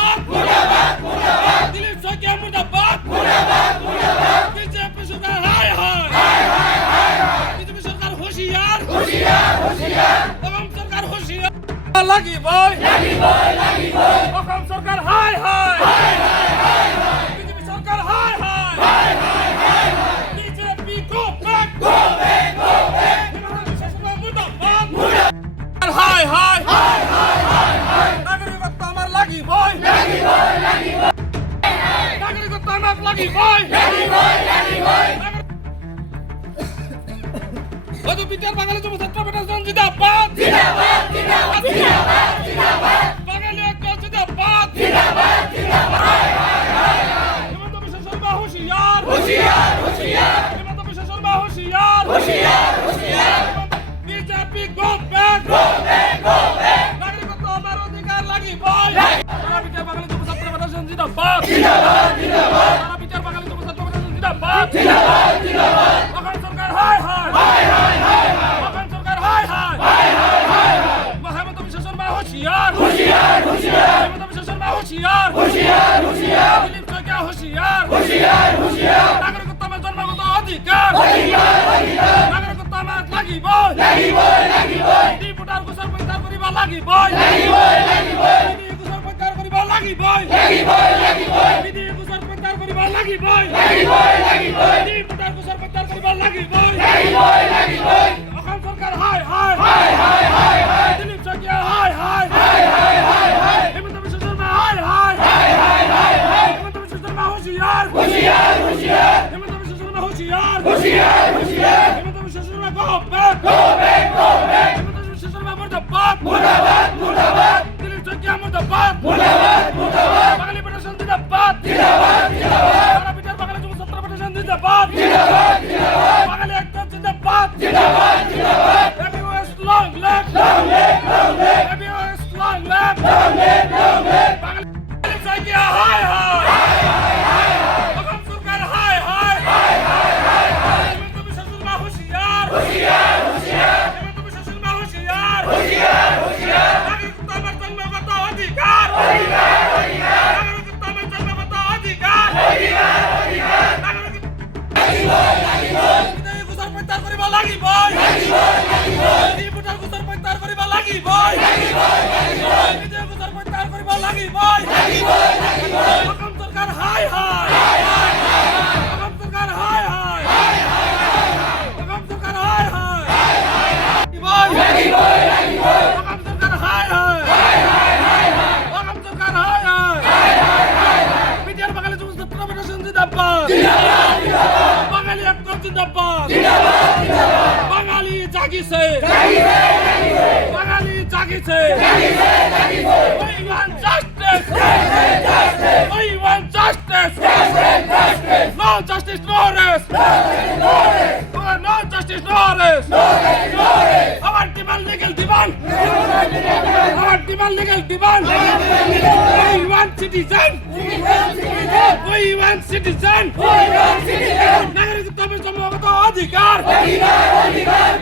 মুর্দাবাদ মুর্দাবাদ মুর্দাবাদ Dilip Saikia মুর্দাবাদ মুর্দাবাদ মুর্দাবাদ BJP সরকার হায় হায় হায় হায় হায় BJP সরকার হুঁশিয়ার হুঁশিয়ার হুঁশিয়ার অসম সরকার হুঁশিয়ার লাগিবই অসম সরকার হায় হায় হায় হায় হায় বিজেপি সরকার হায় হায় হায় হায় BJP go back Himanta Biswa Sarma মুর্দাবাদ মুর্দাবাদ হায় হায় হায় হায় নাগরিকত্ব আমার লাগিবই নাগরিকত্ব আমার লাগিবই বিদ্যার বাঙালি যুব ছাত্র ফেডারেশন জিন্দাবাদ জিন্দাবাদ জিন্দাবাদ জিন্দাবাদ জিন্দাবাদ বাঙালি ঐক্য জিন্দাবাদ জিন্দাবাদ জিন্দাবাদ হায় হায় হায় হিমন্ত বিশ্ব শর্মা হুঁশিয়ার হুঁশিয়ার হুঁশিয়ার হিমন্ত বিশ্ব শর্মা হুঁশিয়ার হুঁশিয়ার হুঁশিয়ার বিজেপি গো ব্যাক নাগরিকত্ব আমার অধিকার লাগিবই বিদ্যার বাঙালি যুব ছাত্র ফেডারেশন জিন্দাবাদ জিন্দাবাদ জিন্দাবাদ বিদ্যার বাঙালি যুব ছাত্র ফেডারেশন জিন্দাবাদ জিন্দাবাদ জিন্দাবাদ অসম সরকার হায় হায় হায় হায় অসম সরকার হায় হায় হায় হায় হিমন্ত বিশ্ব শর্মা হুঁশিয়ার হুঁশিয়ার হুঁশিয়ার হিমন্ত বিশ্ব শর্মা হুঁশিয়ার হুঁশিয়ার হুঁশিয়ার দিলীপ শইকিয়া হুঁশিয়ার হুঁশিয়ার হুঁশিয়ার নাগরিকত্ব আমার জন্মগত অধিকার নাগরিকত্ব আমার লাগিবই ডিপুটার গোচর প্রত্যাহার করিবা লাগিবই বিধি গোচর প্রত্যাহার করিবা লাগিবই বিধি গোচর প্রত্যাহার করিবা লাগিবই ডিপুটার গোচর প্রত্যাহার করিবা লাগিবই অসম সরকার হায় হায় হায় হায় হায় হায় দিলীপ শইকিয়া হায় হায় হায় হায় হায় হায় হিমন্ত বিশ্ব শর্মা হায় হায় হায় হায় হায় হায় হিমন্ত বিশ্ব শর্মা হুঁশিয়ার হুঁশিয়ার হুঁশিয়ার হিমন্ত বিশ্ব শর্মা হুঁশিয়ার হুঁশিয়ার হুঁশিয়ার হিমন্ত বিশ্ব শর্মা গো ব্যাক হিমন্ত বিশ্ব শর্মা মুর্দাবাদ মুর্দাবাদ মুর্দাবাদ দিলীপ শইকিয়া মুর্দাবাদ মুর্দাবাদ মুর্দাবাদ বাঙালি ফেডারেশন জিন্দাবাদ জিন্দাবাদ জিন্দাবাদ বিদ্যার বাঙালি যুব ছাত্র ফেডারেশন জিন্দাবাদ জিন্দাবাদ জিন্দাবাদ বাঙালি ঐক্য জিন্দাবাদ জিন্দাবাদ জিন্দাবাদ এবিওএস লং লিভ এবিওএস লং লিভ বাঙালি শইকিয়া হায় হায় অসম সরকার হায় হায় হিমন্ত বিশ্ব শর্মা হুঁশিয়ার হিমন্ত বিশ্ব শর্মা হুঁশিয়ার নাগরিকত্ব আমার জন্মগত অধিকার নাগরিকত্ব আমার জন্মগত অধিকার বিধি গোচর প্রত্যাহার করিবা লাগিবই ডিপুটার গোচর প্রত্যাহার করিবা লাগিবই বিধি গোচর প্রত্যাহার করিবা লাগিবই অসম সরকার হায় হায় অসম সরকার হায় হায় অসম সরকার হায় হায় অসম সরকার হায় হায় অসম সরকার হায় হায় বিদ্যার বাঙালি যুব ছাত্র ফেডারেশন জিন্দাবাদ বাঙালি ঐক্য জিন্দাবাদ বাঙালি জাগিছে বাঙালি জাগিছে We want justice! We want justice! No justice, no arrest! No justice, no arrest! Our demand legal demand! Our demand legal demand! We want citizen! We want citizen! নাগরিকত্ব আমার জন্মগত অধিকার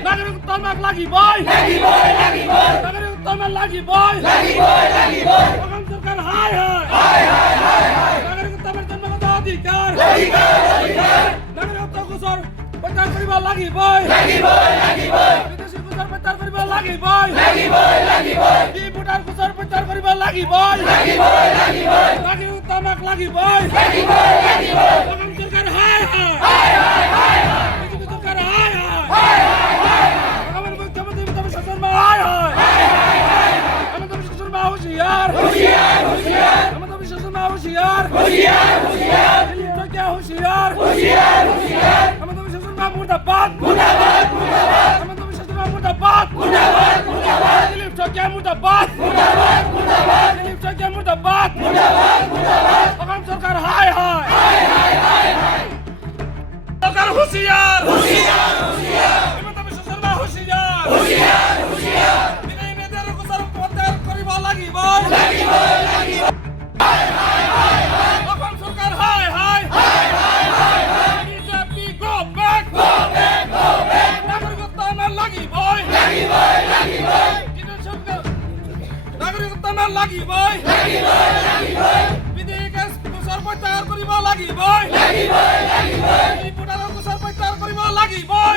নাগরিকত্ব আমার লাগিবই নাগরিকত্ব আমার লাগিবই অসম সরকার হায় হায় নাগরিকত্ব আমার জন্মগত অধিকার নাগরিকত্ব গোচর প্রত্যাহার করিবা লাগিবই বিদেশী গোচর প্রত্যাহার করিবা লাগিবই ডিপুটার গোচর প্রত্যাহার করিবা লাগিবই নাগরিকত্ব আমাক লাগিবই অসম সরকার হায় হায় বিজেপি সরকার হায় হায় আমার মুখ্যমন্ত্রী হিমন্ত বিশ্ব শর্মা হায় হায় হিমন্ত বিশ্ব শর্মা হুঁশিয়ার হিমন্ত বিশ্ব শর্মা হুঁশিয়ার দিলীপ শইকিয়া হুঁশিয়ার হিমন্ত বিশ্ব শর্মা মুর্দাবাদ হিমন্ত বিশ্ব শর্মা মুর্দাবাদ দিলীপ শইকিয়া মুর্দাবাদ দিলীপ শইকিয়া মুর্দাবাদ অসম সরকার হায় হায় সরকার হুঁশিয়ার হিমন্ত বিশ্ব শর্মা হুঁশিয়ার বিদায়ী মেয়েদের গোচর প্রত্যাহার করিবা লাগিবই অসম সরকার হায় হায় বিজেপি গো ব্যাক নাগরিকত্ব আমার লাগিবই নাগরিকত্ব আমার লাগিবই বিধেয়ক গোচৰ প্ৰত্যাহাৰ কৰিব লাগিবই ভোটাৰৰ গোচৰ প্ৰত্যাহাৰ কৰিব লাগিবই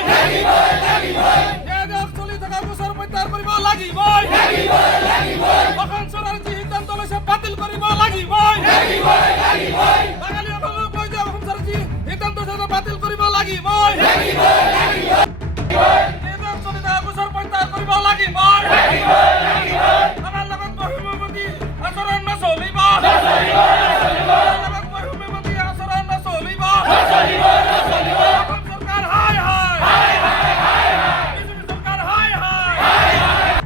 চলি থকা গোচৰ প্ৰত্যাহাৰ কৰিব লাগিবই অসম চৰকাৰে যি সিদ্ধান্ত লৈছে বাতিল কৰিব লাগিবই বাঙালীসকলক কৈ যে অসম চৰকাৰে যি সিদ্ধান্ত লৈছে বাতিল কৰিব লাগিবই